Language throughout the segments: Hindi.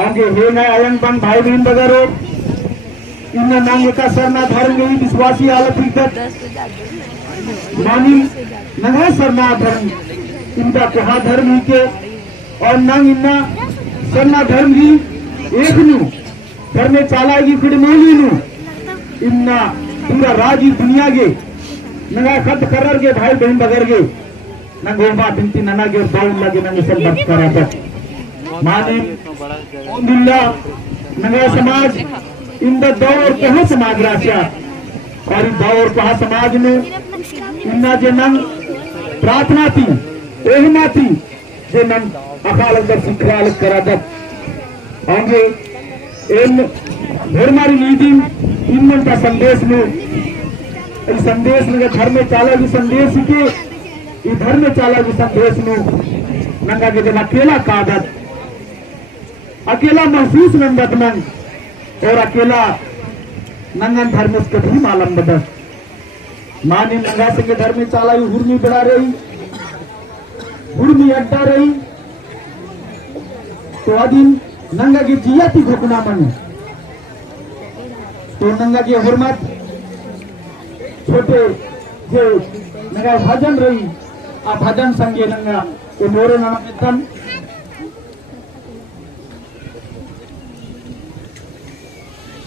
आगे हे ना अयंग बंग भाई बहन बगरो इन्ना नांगे का सरना धर्म गई विश्वासी आलत इज्जत मानी नंगा सरना धर्म इनका कहा धर्म ही के और नंग इन्ना सरना धर्म ही एक नु घर में चालागी फिर मोली नु इन्ना पूरा राजी दुनिया के नंगा खत करर के भाई बहन बगर के नंगोबा बिनती नना के बाउल लगे नंगे सब बच करा तक माने अल्हम्दुलिल्लाह नंगा समाज इन दौर कहा समाज राशा और दौर कहा समाज में इन्ना जे नंग प्रार्थना थी एहना थी जे नंग अकाल अंदर सिखवाल करा तक आगे इन धर्मारी नीति इन का संदेश में इस संदेश में घर में चाला की संदेश के इधर में चाला की संदेश में नंगा के जब अकेला कादत अकेला महसूस नंदत नंग और अकेला नंगन धर्म कभी मालूम बदस मानी नंगा से के धर्म चाला हुर्मी बढ़ा रही हुर्मी अड्डा रही तो अदिन नंगा की जिया थी घुटना मन तो नंगा की हुर्मत छोटे जो नंगा भजन रही आ भजन संगे नंगा तो मोरे नाम तन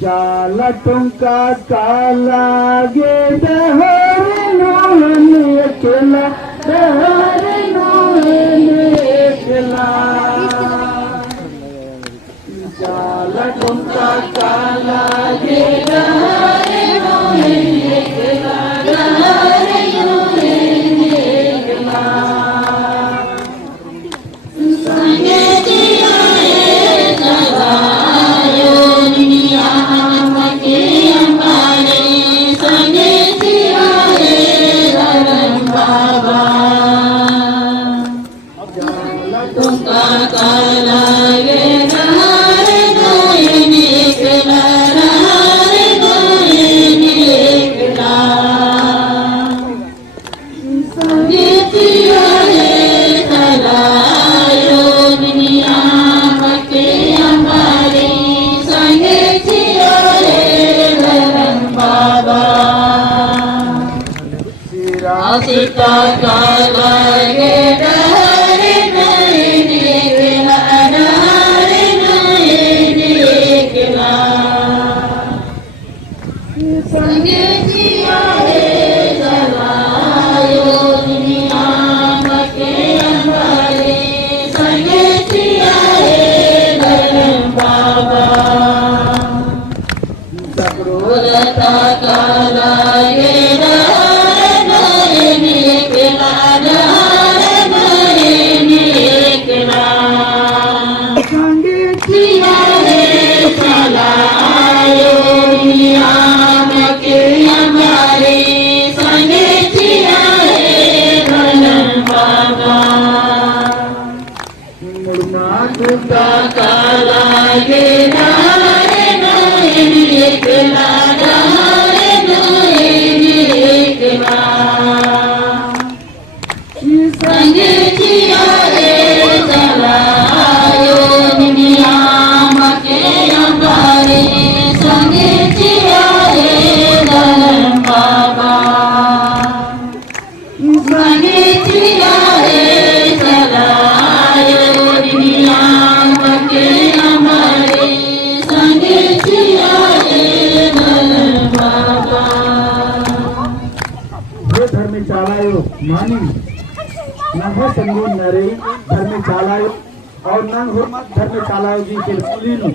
चाला टुंका काला गे दहर नोहन अकेला दहर नोहन अकेला चाला टुंका काला गे दहर नोहन अकेला दहर नोहन अकेला संगे जिया रे सदायो दुनिया के हमारे संगे जिया रे धर्म बाबा तुमका काला गे दहर नोहन अकेला दहर नोहन अकेला संगे जिया रे सदायो दुनिया के हमारे संगे जिया रे धर्म बाबा सीता काला गे दहर नोहन अकेला दहर नोहन अकेला संगे जिया रे सदायो दुनिया के हमारे संगे जिया रे धर्म बाबा क्रोधता काला गे दहर नोहन अकेला दहर नोहन अकेला संगे जिया रे सदायो दुनिया के हमारे संगे जिया रे धर्म बाबा मुर्मा काला गे दहर नोहन अकेला दहर नोहन अकेला संगे जिया रे सदायो दुनिया के हमारे संगे जिया रे धर्म बाबा संगे जिया रे सदायो दुनिया के हमारे संगे जिया रे धर्म बाबा जो धर्म चालायो मानी न हो संगो नरे धर्म चालायो और न हुर्मत धर्म चालायो जी के सुलीनु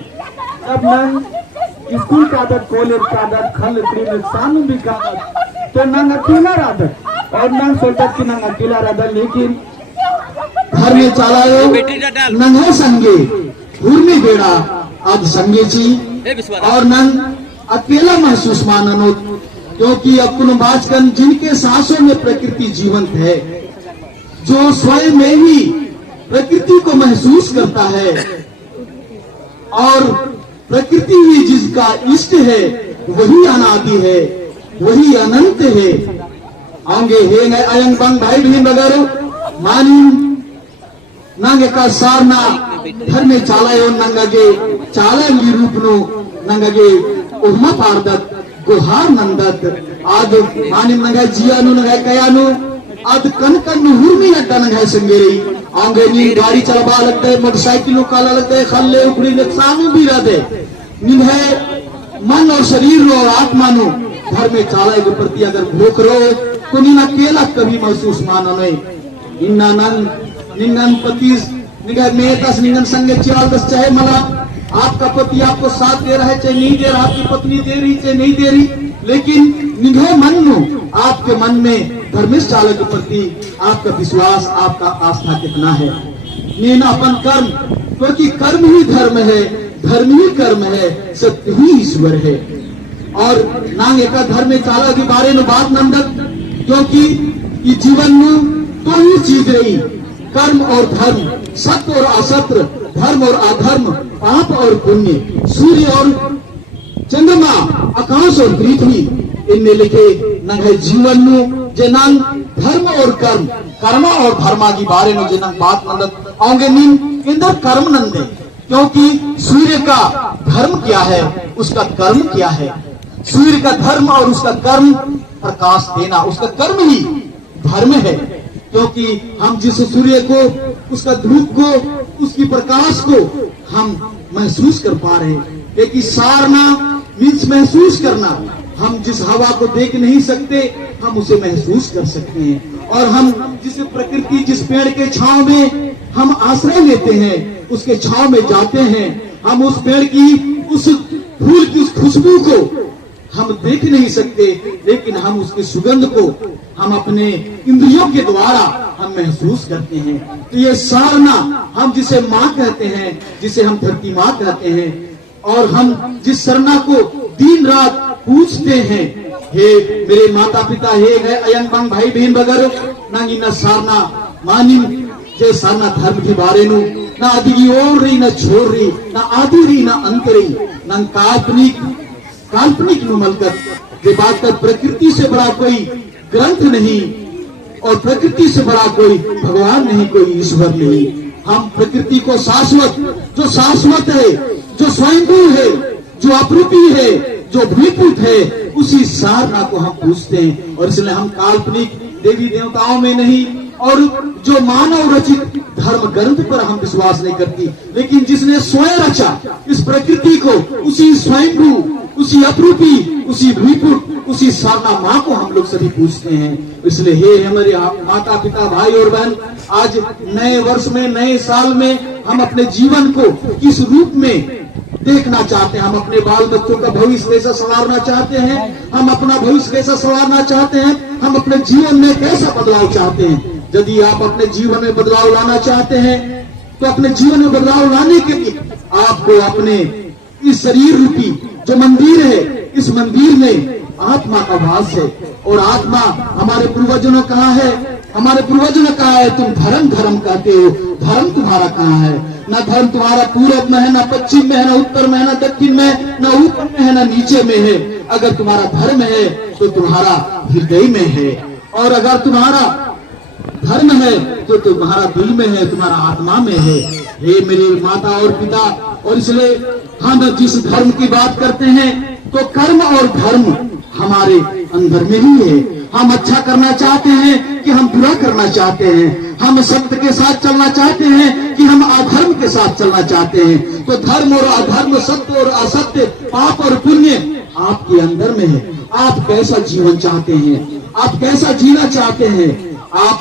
अब न स्कूल का आदत कॉलेज का आदत खल प्रीमियम सानु भी का आदत तो न अकेला आदत और न सोचत कि न अकेला आदत लेकिन धर्म चालायो न हो संगे हुर्मी बेड़ा अब संगे जी और न अकेला महसूस माननो क्योंकि अपन बाजकन जिनके सांसों में प्रकृति जीवंत है जो स्वयं में ही प्रकृति को महसूस करता है और प्रकृति ही जिसका इष्ट है वही अनादि है वही अनंत है आंगे हे न अयंग बंग भाई बहन बगैर मानी नांगे का सारना ಧರ್ಮೆ ಚಾಲಯೋ ನಂಗಗೆ ಚಾಲಂಗಿ ರೂಪನು ನಂಗಗೆ ಉಮ್ಮ ಪಾರ್ದತ್ ಗುಹಾರ್ ನಂದತ್ ಆದ ಮಾನಿಮ್ ನಂಗ ಜಿಯಾನು ನಂಗ ಕಯಾನು आद कन कन हुर्मी अड्डा नंग है संगेरी आंगे नी गाड़ी चलवा लगते मोटरसाइकिल काला लगते खल्ले उखड़ी नुकसान भी रहते निन है मन और शरीर रो और आत्मा नो घर में चाला के प्रति अगर भूख रो तो नीना केला कभी महसूस मानो नहीं इन्ना नन निंगन पति निगह में दस निंगन संगे चाल दस चाहे मला आपका पति आपको साथ दे रहा है चाहे नहीं दे रहा, आपकी पत्नी दे रही चाहे नहीं दे रही, लेकिन निगह मन नो आपके मन में धर्मिष्ठ चालक के प्रति आपका विश्वास आपका आस्था कितना है। नीना अपन कर्म, क्योंकि कर्म ही धर्म है, धर्म ही कर्म है, सत्य ही ईश्वर है। और नांग एक धर्म चालक के बारे में बात नंदक, क्योंकि ये जीवन में तो ही चीज रही कर्म और धर्म, सत्य और असत्य, धर्म और अधर्म, पाप और पुण्य, सूर्य और चंद्रमा, आकाश और पृथ्वी, इनमें लिखे नंग है जीवन में जेनंग धर्म और कर्म, कर्मा और धर्मा की बारे में जेनंग बात नंदक आऊंगे नीम इंदर कर्म नंदे, क्योंकि सूर्य का धर्म क्या है, उसका कर्म क्या है। सूर्य का धर्म और उसका कर्म प्रकाश देना, उसका कर्म ही धर्म है। क्योंकि हम जिस सूर्य को, उसका धूप को, उसकी प्रकाश को हम महसूस कर पा रहे हैं, लेकिन सारना मीन्स महसूस करना। हम जिस हवा को देख नहीं सकते हम उसे महसूस कर सकते हैं, और हम जिस प्रकृति, जिस पेड़ के छांव में हम आश्रय लेते हैं, उसके छांव में जाते हैं, हम उस पेड़ की, उस फूल की उस खुशबू को हम देख नहीं सकते, लेकिन हम उसकी सुगंध को हम अपने इंद्रियों के द्वारा हम महसूस करते हैं। तो ये सारना हम जिसे माँ कहते हैं, जिसे हम धरती माँ कहते हैं, और हम जिस सरना को दिन रात पूछते हैं, हे मेरे माता पिता, हे है अयंग बंग भाई बहन बगर नांगी न सारना मानिम जे सारना धर्म के बारे नु ना आदि ओर रही, ना छोड़ रही, ना आदि रही, ना अंत रही, ना काल्पनिक मलकत ये बात कर प्रकृति से बड़ा कोई ग्रंथ नहीं, और प्रकृति से बड़ा कोई भगवान नहीं, कोई ईश्वर नहीं। हम प्रकृति को शाश्वत, जो शाश्वत है, जो स्वयंभू है, जो अप्रूपी है, जो भूतपूत है, उसी सारना को हम पूछते हैं। और इसलिए हम काल्पनिक देवी देवताओं में नहीं, और जो मानव रचित धर्म ग्रंथ पर हम विश्वास नहीं करती, लेकिन जिसने स्वयं रचा इस प्रकृति को, उसी स्वयंभू, उसी अप्रूपी, उसी भूतपूत, उसी सारना माँ को हम लोग सभी पूछते हैं। इसलिए हे हमारे माता पिता, भाई और बहन, आज नए वर्ष में, नए साल में हम अपने जीवन को किस रूप में देखना चाहते हैं। हम अपने बाल बच्चों का भविष्य कैसा संवारना चाहते हैं, हम अपना भविष्य कैसा संवारना चाहते हैं, हम अपने जीवन में कैसा बदलाव चाहते हैं। यदि आप अपने जीवन में बदलाव लाना चाहते हैं, तो अपने जीवन में बदलाव लाने के लिए आपको अपने इस शरीर रूपी जो मंदिर है, इस मंदिर में आत्मा का वास है। और आत्मा हमारे पूर्वजों ने कहा है, हमारे पूर्वजों ने कहा है, तुम धर्म धर्म कहते हो, धर्म तुम्हारा कहाँ है? ना धर्म तुम्हारा पूरब में है, ना पश्चिम में है, ना उत्तर में है, ना दक्षिण में, ना ऊपर में है, ना नीचे में है। अगर तुम्हारा धर्म है तो तुम्हारा हृदय में है, और अगर तुम्हारा धर्म है तो तुम्हारा दिल में है, तुम्हारा आत्मा में है। हे मेरी माता और पिता, और इसलिए हम जिस धर्म की बात करते हैं, तो कर्म और धर्म हमारे अंदर में ही है। हम अच्छा करना चाहते हैं कि हम बुरा करना चाहते हैं, हम सत्य के साथ चलना चाहते हैं कि हम अधर्म के साथ चलना चाहते हैं। तो धर्म और अधर्म, सत्य और असत्य, पाप और पुण्य आपके अंदर में है। आप कैसा जीवन चाहते हैं, आप कैसा जीना चाहते हैं। आप,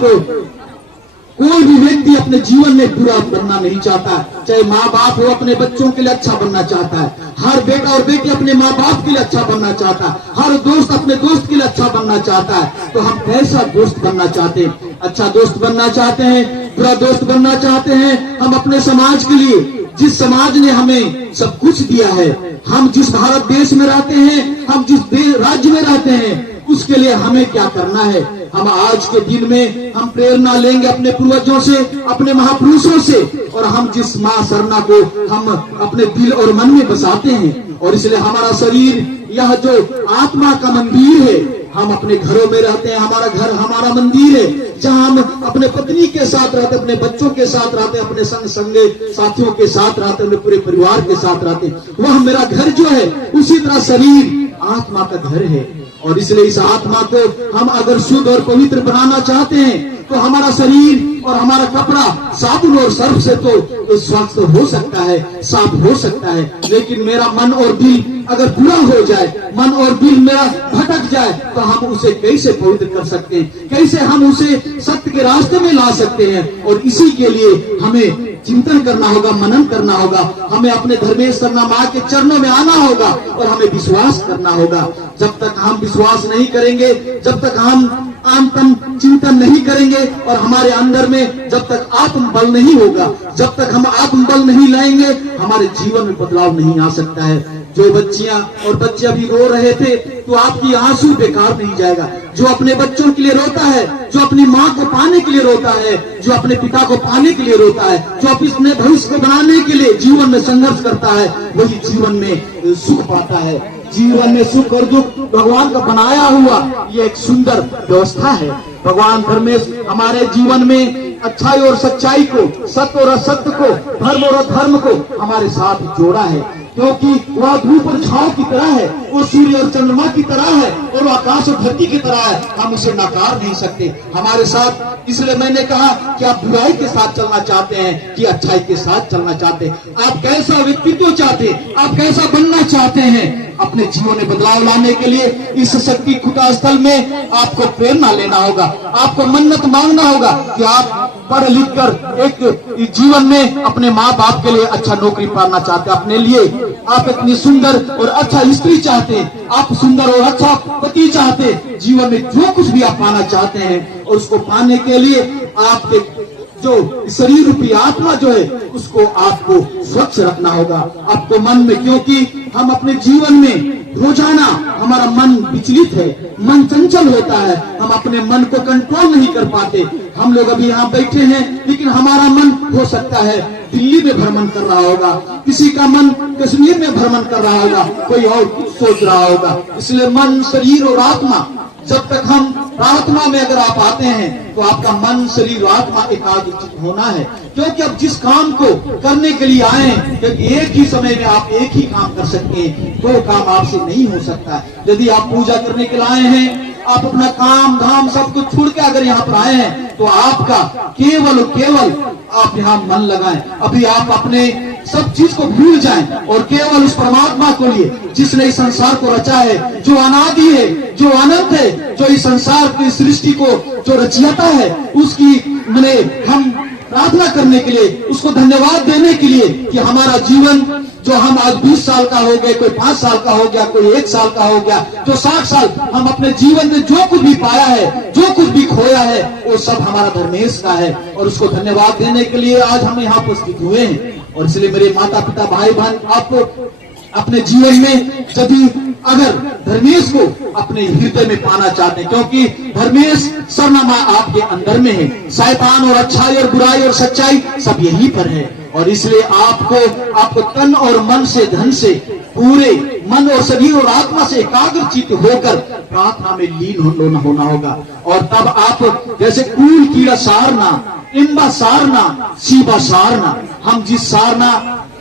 कोई भी व्यक्ति अपने जीवन में बुरा बनना नहीं चाहता, चाहे माँ बाप हो, अपने बच्चों के लिए अच्छा बनना चाहता है। हर बेटा और बेटी अपने माँ बाप के लिए अच्छा बनना चाहता है, हर दोस्त अपने दोस्त के लिए अच्छा बनना चाहता है। तो हम कैसा दोस्त बनना चाहते हैं? अच्छा दोस्त बनना चाहते हैं, बुरा दोस्त बनना चाहते हैं? हम अपने समाज के लिए, जिस समाज ने हमें सब कुछ दिया है, हम जिस भारत देश में रहते हैं, हम जिस राज्य में रहते हैं, उसके लिए हमें क्या करना है? हम आज के दिन में हम प्रेरणा लेंगे अपने पूर्वजों से, अपने महापुरुषों से, और हम जिस माँ सरना को हम अपने दिल और मन में बसाते हैं। और इसलिए हमारा शरीर, यह जो आत्मा का मंदिर है, हम अपने घरों में रहते हैं, हमारा घर हमारा मंदिर है, जहां हम अपने पत्नी के साथ रहते, अपने बच्चों के साथ रहते, अपने संगे साथियों के साथ रहते, अपने पूरे परिवार के साथ रहते, वह मेरा घर जो है, उसी तरह शरीर आत्मा का घर है। और इसलिए इस आत्मा को हम अगर शुद्ध और पवित्र बनाना चाहते हैं तो हमारा शरीर और हमारा कपड़ा साबुन और सर्फ से तो स्वच्छ हो सकता है, साफ हो सकता है, लेकिन मेरा मन और दिल अगर बुरा हो जाए, मन और दिल मेरा भटक जाए, तो हम उसे कैसे पवित्र कर सकते हैं, कैसे हम उसे सत्य के रास्ते में ला सकते हैं। और इसी के लिए हमें चिंतन करना होगा, मनन करना होगा, हमें अपने धर्मेश्वर मां के चरणों में आना होगा और हमें विश्वास करना होगा। जब तक हम विश्वास नहीं करेंगे, जब तक हम आत्म चिंतन नहीं करेंगे और हमारे अंदर में जब तक आत्म बल नहीं होगा, जब तक हम आत्म बल नहीं लाएंगे, हमारे जीवन में बदलाव नहीं आ सकता है। जो बच्चियां और बच्चे अभी रो रहे थे, तो आपकी आंसू बेकार नहीं जाएगा। जो अपने बच्चों के लिए रोता है, जो अपनी माँ को पाने के लिए रोता है, जो अपने पिता को पाने के लिए रोता है, जो अपने भविष्य को बनाने के लिए जीवन में संघर्ष करता है, वही जीवन में सुख पाता है। जीवन में सुख और दुख भगवान का बनाया हुआ ये एक सुंदर व्यवस्था है। भगवान परमेश्वर हमारे जीवन में अच्छाई और सच्चाई को, सत्य और असत्य को, धर्म और अधर्म को हमारे साथ जोड़ा है, क्योंकि वह धूप और छांव की तरह है, वो सूर्य और चंद्रमा की तरह है, और वो आकाश और धरती की तरह है। हम उसे नकार नहीं सकते हमारे साथ। इसलिए मैंने कहा कि आप बुराई के साथ चलना चाहते हैं कि अच्छाई के साथ चलना चाहते हैं, आप कैसा व्यक्तित्व चाहते हैं, आप कैसा बनना चाहते हैं। अपने जीवन में बदलाव लाने के लिए इस शक्ति खुदा स्थल में आपको प्रेरणा लेना होगा, आपको मन्नत मांगना होगा कि आप पढ़ लिख कर एक जीवन में अपने माँ बाप के लिए अच्छा नौकरी पाना चाहते हैं, अपने लिए आप इतनी सुंदर और अच्छा स्त्री चाहते हैं, आप सुंदर और अच्छा पति चाहते हैं। जीवन में जो कुछ भी आप पाना चाहते हैं, और उसको पाने के लिए आपके जो शरीर रूपी आत्मा जो है, उसको आपको स्वच्छ रखना होगा आपको मन में, क्योंकि हम अपने जीवन में रोजाना हमारा मन विचलित है, मन चंचल होता है, हम अपने मन को कंट्रोल नहीं कर पाते। हम लोग अभी यहाँ बैठे हैं, लेकिन हमारा मन हो सकता है दिल्ली में भ्रमण कर रहा होगा, किसी का मन कश्मीर में भ्रमण कर रहा होगा, कोई और कुछ सोच रहा होगा। इसलिए मन, शरीर और आत्मा, जब तक हम प्रार्थना में अगर आप आते हैं तो आपका मन, शरीर और आत्मा एकाग्रचित होना है, क्योंकि अब जिस काम को करने के लिए आए हैं, क्योंकि एक ही समय में आप एक ही काम कर सकते हैं, दो काम आपसे नहीं हो सकता। यदि आप पूजा करने के लिए आए हैं, आप अपना काम धाम सब कुछ छोड़ के अगर यहाँ पर आए हैं, तो आपका केवल आप यहाँ मन लगाएं। अभी आप अपने सब चीज को भूल जाएं और केवल उस परमात्मा को लिए, जिसने इस संसार को रचा है, जो अनादि है, जो अनंत है, जो इस संसार की सृष्टि को जो रचयिता है, उसकी मैंने हम प्रार्थना करने के लिए, उसको धन्यवाद देने के लिए कि हमारा जीवन जो हम आज 20 साल का हो गए, कोई 5 साल का हो गया, कोई 1 साल का हो गया, जो 60 साल हम अपने जीवन में जो कुछ भी पाया है, जो कुछ भी खोया है, वो सब हमारा धर्मेश का है। और उसको धन्यवाद देने के लिए आज हम यहाँ उपस्थित हुए हैं। और इसलिए मेरे माता पिता, भाई बहन, आपको अपने जीवन में यदि अगर धर्मेश को अपने हृदय में पाना चाहते हैं, क्योंकि धर्मेश सरनामा आपके अंदर में है, शैतान और अच्छाई और बुराई और सच्चाई सब यहीं पर है। और इसलिए आपको तन और मन से, धन से, पूरे मन और शरीर और आत्मा से एकाग्रचित होकर प्रार्थना में लीन होना होगा। और तब आप जैसे कूल कीड़ा सारना, इम्बा सारना, शिवा सारना, हम जिस सारना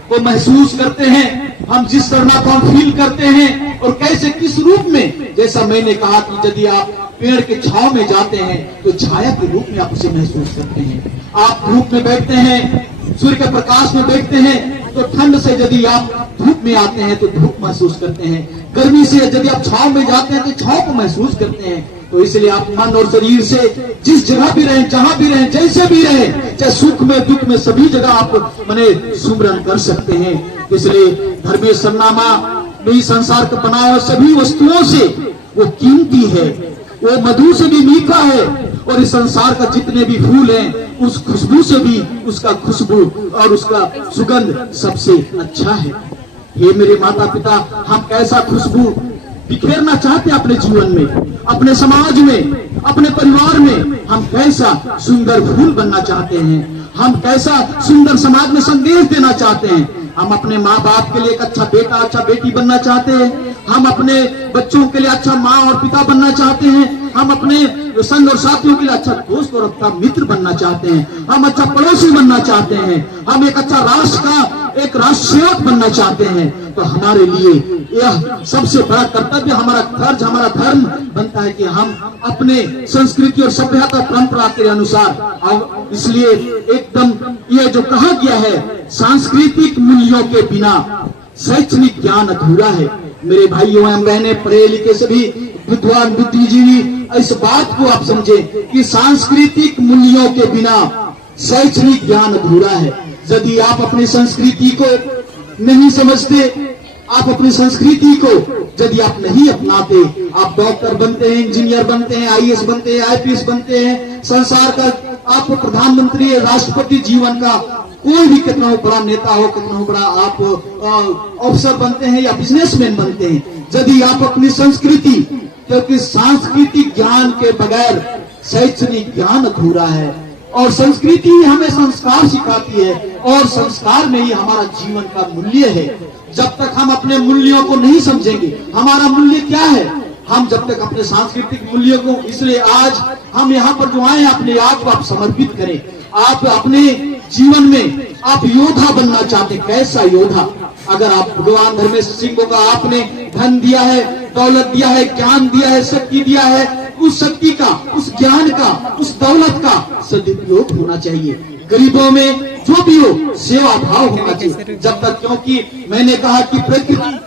को महसूस करते हैं, हम जिस सारना को हम फील करते हैं, और कैसे किस रूप में, जैसा मैंने कहा कि यदि आप पेड़ के छांव में जाते हैं तो छाया के रूप में आप उसे महसूस करते हैं। आप धूप में बैठते हैं, सूर्य के प्रकाश में बैठते हैं, तो ठंड से यदि आप धूप में आते हैं तो धूप महसूस करते हैं, गर्मी से यदि आप छांव में जाते हैं तो छांव को महसूस करते हैं। तो इसलिए आप मन और शरीर से जिस जगह भी रहें, जहां भी रहें, जैसे भी रहें, चाहे सुख में दुख में, सभी जगह आप मने सुमरन कर सकते हैं। इसलिए धर्मेश सरनामा में संसार का बनाया हुआ सभी वस्तुओं से वो कीमती है, वो मधु से भी मीठा है, और इस संसार का जितने भी फूल हैं, उस खुशबू से भी उसका खुशबू और उसका सुगंध सबसे अच्छा है। ये मेरे माता पिता, हम कैसा खुशबू बिखेरना चाहते हैं अपने जीवन में, अपने समाज में, अपने परिवार में, हम कैसा सुंदर फूल बनना चाहते हैं, हम कैसा सुंदर समाज में संदेश देना चाहते हैं। हम अपने माँ बाप के लिए एक अच्छा बेटा अच्छा बेटी बनना चाहते हैं, हम अपने बच्चों के लिए अच्छा माँ और पिता बनना चाहते हैं, हम अपने संग और साथियों के लिए अच्छा दोस्त और अच्छा मित्र बनना चाहते हैं, हम अच्छा पड़ोसी बनना चाहते हैं, हम एक अच्छा राष्ट्र का एक राष्ट्र सेवक बनना चाहते हैं। तो हमारे लिए यह सबसे बड़ा कर्तव्य, हमारा फर्ज, हमारा धर्म बनता है कि हम अपने संस्कृति और सभ्यता परंपरा के अनुसार, इसलिए एकदम यह जो कहा गया है, सांस्कृतिक मूल्यों के बिना शैक्षणिक ज्ञान अधूरा है। मेरे भाइयों एवं बहने, पढ़े लिखे सभी विद्वान बुद्धिजीवी, इस बात को आप समझे कि सांस्कृतिक मूल्यों के बिना शैक्षणिक ज्ञान अधूरा है। यदि आप अपनी संस्कृति को नहीं समझते, आप अपनी संस्कृति को यदि आप नहीं अपनाते, आप डॉक्टर बनते हैं, इंजीनियर बनते हैं, आईएएस बनते हैं, आईपीएस बनते हैं, संसार का आप प्रधानमंत्री, राष्ट्रपति, जीवन का कोई भी कितना बड़ा नेता हो, कितना बड़ा आप अफसर बनते हैं या बिजनेसमैन बनते हैं, यदि आप अपनी संस्कृति, क्योंकि सांस्कृतिक ज्ञान के बगैर शैक्षणिक ज्ञान अधूरा है। और संस्कृति हमें संस्कार सिखाती है और संस्कार में ही हमारा जीवन का मूल्य है। जब तक हम अपने मूल्यों को नहीं समझेंगे, हमारा मूल्य क्या है, हम जब तक अपने सांस्कृतिक मूल्यों को, इसलिए आज हम यहाँ पर जो आए, अपने आप को आप समर्पित करें। आप अपने जीवन में आप योद्धा बनना चाहते, कैसा योद्धा? अगर आप भगवान धर्मेश सिंह को का आपने धन दिया है, दौलत दिया है, ज्ञान दिया है, शक्ति दिया है, उस शक्ति का, उस ज्ञान का, उस दौलत का सदुपयोग होना चाहिए। गरीबों में जो भी हो सेवा भाव होना चाहिए। जब तक, क्योंकि मैंने कहा कि प्रकृति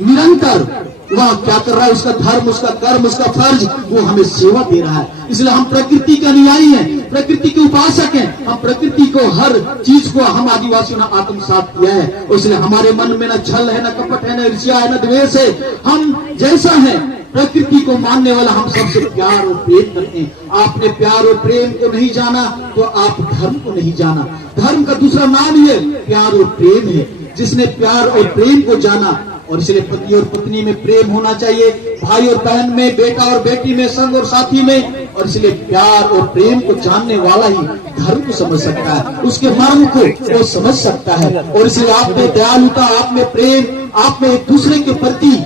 निरंतर वह क्या कर रहा है, उसका धर्म, उसका कर्म, उसका फर्ज, वो हमें सेवा दे रहा है। इसलिए हम प्रकृति के अनुयायी हैं, प्रकृति के उपासक हैं। हम प्रकृति को, हर चीज को हम आदिवासियों ने आत्मसात किया है। इसलिए हमारे मन में न छल है, न कपट है, न ईर्ष्या है, न द्वेष है। हम जैसा है प्रकृति को मानने वाला, हम सबसे प्यार और प्रेम करते हैं। आपने प्यार और प्रेम को नहीं जाना तो आप धर्म को नहीं जाना। धर्म का दूसरा नाम ही है प्यार और प्रेम है। जिसने प्यार और प्रेम को जाना, और इसलिए पति और पत्नी में प्रेम होना चाहिए, भाई और बहन में, बेटा और बेटी में, संग और साथी में, और इसलिए प्यार और प्रेम को जानने वाला ही धर्म को समझ सकता है, उसके मर्म को वो समझ सकता है। और इसलिए आप में दयालुता, आप में प्रेम, आप में एक दूसरे के प्रति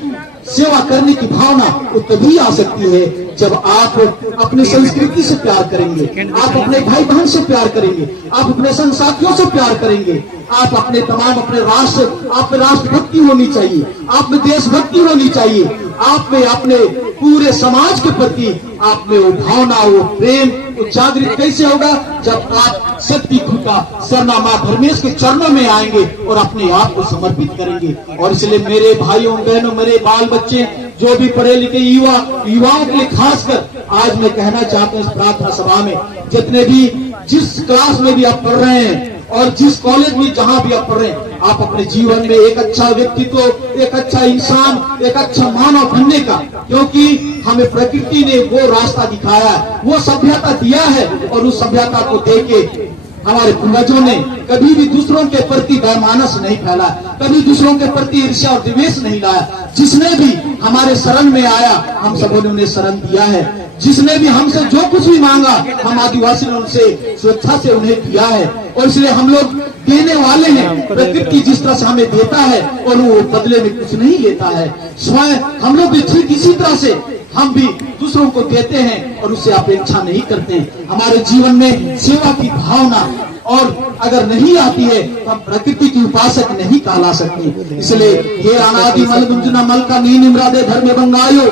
सेवा करने की भावना वो तभी आ सकती है जब आप अपने संस्कृति से प्यार करेंगे, आप अपने भाई बहन से प्यार करेंगे, आप अपने संग साथियों से प्यार करेंगे, आप अपने तमाम अपने राष्ट्र, आप में राष्ट्रभक्ति होनी चाहिए, आप में देशभक्ति होनी चाहिए, आप में अपने पूरे समाज के प्रति आप में वो भावना, वो प्रेम, वो जागृत कैसे होगा? जब आप शक्ति का सरना माँ धर्मेश के चरणों में आएंगे और अपने आप को समर्पित करेंगे। और इसलिए मेरे भाइयों बहनों, मेरे बाल बच्चे, जो भी पढ़े लिखे युवाओं के लिए खासकर आज मैं कहना चाहता हूँ इस प्रार्थना सभा में, जितने भी जिस क्लास में भी आप पढ़ रहे हैं और जिस कॉलेज में जहां भी आप पढ़ रहे हैं, आप अपने जीवन में एक अच्छा व्यक्तित्व, एक अच्छा इंसान, एक अच्छा मानव बनने का, क्योंकि हमें प्रकृति ने वो रास्ता दिखाया है, वो सभ्यता दिया है, और उस सभ्यता को देके हमारे पूर्वजों ने कभी भी दूसरों के प्रति वैमानस नहीं फैला, कभी दूसरों के प्रति ईर्ष्या और द्वेष नहीं लाया। जिसने भी हमारे शरण में आया, हम सबों ने उन्हें शरण दिया है। जिसने भी हमसे जो कुछ भी मांगा, हम आदिवासी ने उनसे स्वेच्छा से उन्हें दिया है। और इसलिए हम लोग देने वाले हैं। प्रकृति जिस तरह से हमें देता है और वो बदले में कुछ नहीं लेता है, स्वयं हम लोग भी ठीक इसी तरह से हम भी दूसरों को देते हैं और उससे अपेक्षा नहीं करते हैं। हमारे जीवन में सेवा की भावना और अगर नहीं आती है तो हम प्रकृति की उपासक नहीं कहला सकते। इसलिए हे अनादि मलगुंजना मल का नी निमरादे धर्म बंगायो,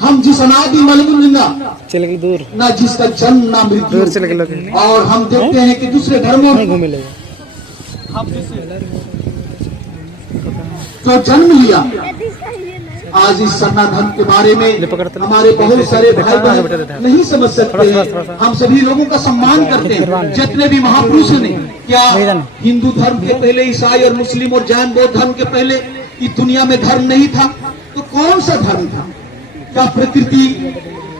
हम जिस अनादि मलगुंजना दूर ना जिसका जन्म ना मृत्यु, और हम देखते हैं कि दूसरे धर्मों में हम जो जन्म लिया, आज इस सरना धर्म के बारे में हमारे बहुत सारे भाई बहन नहीं समझ सकते हैं। हम सभी लोगों का सम्मान करते हैं। जितने भी महापुरुष ने, क्या हिंदू धर्म के पहले ईसाई और मुस्लिम और जैन बौद्ध धर्म के पहले की दुनिया में धर्म नहीं था? तो कौन सा धर्म था? क्या प्रकृति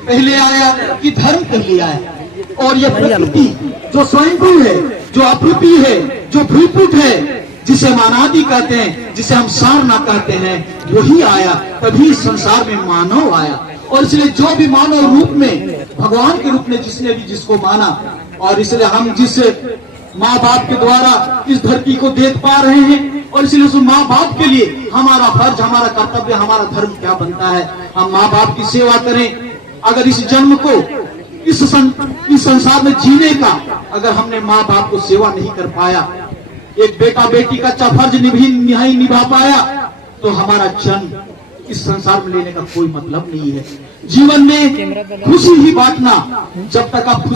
पहले आया कि धर्म पहले आया? और यह प्रकृति जो स्वयंभू है, जो अप्रूपी है, जो भूपुट है, जिसे हम अनादि कहते हैं, जिसे हम सारना कहते हैं, वही आया। तभी संसार में मानव आया। और इसलिए जो भी मानव रूप में, भगवान के रूप में जिसने भी जिसको माना, और इसलिए हम जिस माँ बाप के द्वारा इस धरती को देख पा रहे हैं, और इसलिए उस माँ बाप के लिए हमारा फर्ज, हमारा कर्तव्य, हमारा धर्म क्या बनता है, हम माँ बाप की सेवा करें। अगर इस जन्म को इस संसार में जीने का अगर हमने माँ बाप को सेवा नहीं कर पाया, एक बेटा बेटी का फर्ज नहीं निभा पाया, तो हमारा जन्म इस संसार में लेने का कोई मतलब नहीं है। जीवन में खुशी ही बांटना, जब आप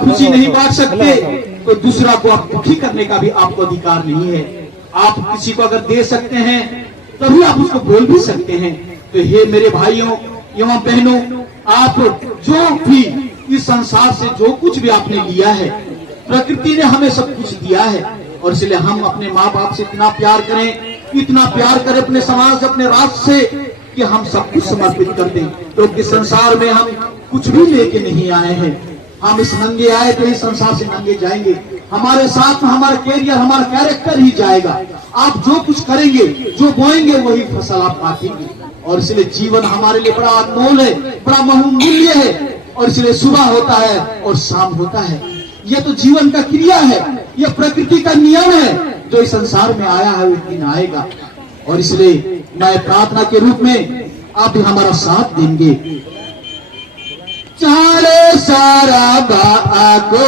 खुशी नहीं बांट सकते तो दूसरा को आप दुखी करने का भी आपको अधिकार नहीं है। आप किसी को अगर दे सकते हैं तभी आप उसको बोल भी सकते हैं। तो हे मेरे भाइयों एवं बहनों, आप जो भी इस संसार से जो कुछ भी आपने लिया है, प्रकृति ने हमें सब कुछ दिया है, और इसलिए हम अपने माँ बाप से इतना प्यार करें अपने समाज से, अपने राष्ट्र से, कि हम सब कुछ समर्पित कर दें। क्योंकि संसार में हम कुछ भी लेके नहीं आए हैं, हम इस नंगे आए तो इस संसार से नंगे जाएंगे। हमारे साथ में हमारा कैरियर, हमारा कैरेक्टर ही जाएगा। आप जो कुछ करेंगे, जो बोएंगे, वही फसल आप काटेंगे। और इसलिए जीवन हमारे लिए बड़ा अनमोल है, बड़ा बहुमूल्य है, और इसलिए सुबह होता है और शाम होता है। यह तो जीवन का क्रिया है, यह प्रकृति का नियम है, जो इस संसार में आया है एक दिन आएगा। और इसलिए मैं प्रार्थना के रूप में आप भी हमारा साथ देंगे। चारे सारा बा को